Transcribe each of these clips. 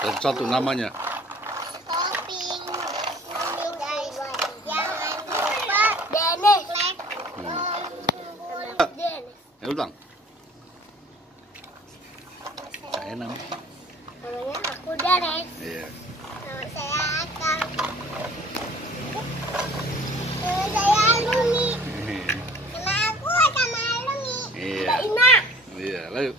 Dan satu namanya. Shopping. Guys. Jangan lupa Dennis. Dennis. Ya ulang. Saya nama. Namanya aku Dennis. Iya. Nama saya Akang. Nama saya Luni. Nama aku sama Luni. Iya. Mbak Ina. Iya, lalu.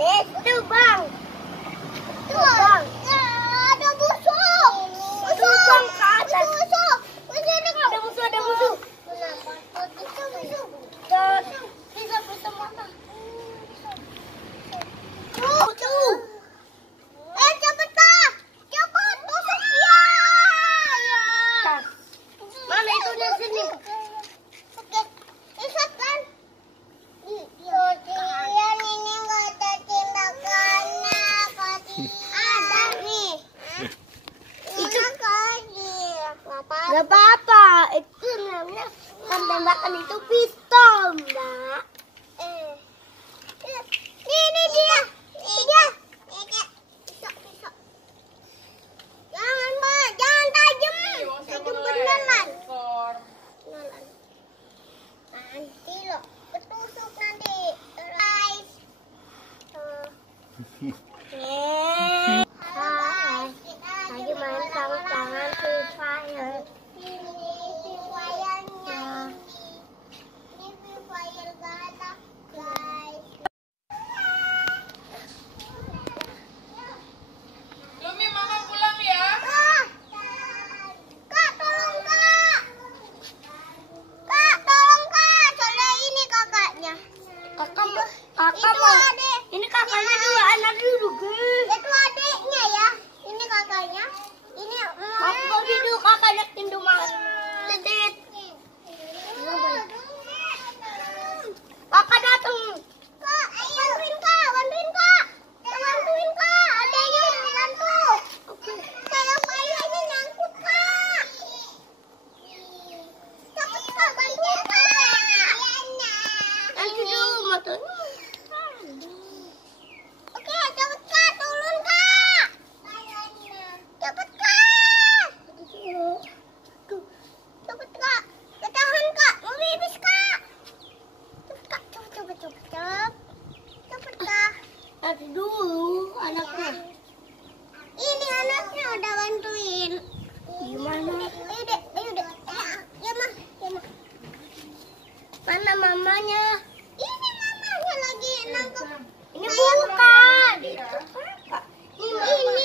Itu bang. Itu bang. Ada musuh. Musuh bang ke atas. Musuh. Ada musuh. Ada musuh. Kenapa? Itu musuh. Bisa mana? Musuh. Cepetlah. Cepat tusuk dia. Mana itu di sini? Oke. Lihat kan? Kalian ini nggak ada tindakannya, ada nih. Itu nggak apa-apa. Itu namanya kan tembakan itu pistol, Mbak. Ini dia. Pisau. Jangan, Mbak. Jangan tajam. Tajam beneran. Nanti loh, ketusuk nanti. Guys. Hai. Lagi main tangan Free Fire. Ini Free Fire-nya. Ini Free Fire galak, guys. Lumi, mama pulang ya. Kak, tolong Kak. Kak, tolong Kak. Soalnya ini kakaknya. Kakak mau. Ini kakaknya dua anak dulu, guys. Itu adiknya ya. Ini kakaknya. Ini aku video kakaknya tindu mas. Titit. Kakak datang. Kak, bantuin Kak. Bantuin Kak. Adanya bantu. Saya ini nyangkut Kak. Cepet Kak, bantuin Kak. Nanti dulu motornya. Oke, cepet Kak, turun Kak. Cepet Kak. Cepet Kak. Ketahan Kak, mau pipis Kak. Cepet Kak, cepet. Cepet Kak. Nanti dulu anaknya. Ini anaknya udah bantuin. Gimana? Ayo dek. Ya mah. Mana mamanya? Ini mamanya lagi nangkep. Ini bukan. Itu kakak. Ini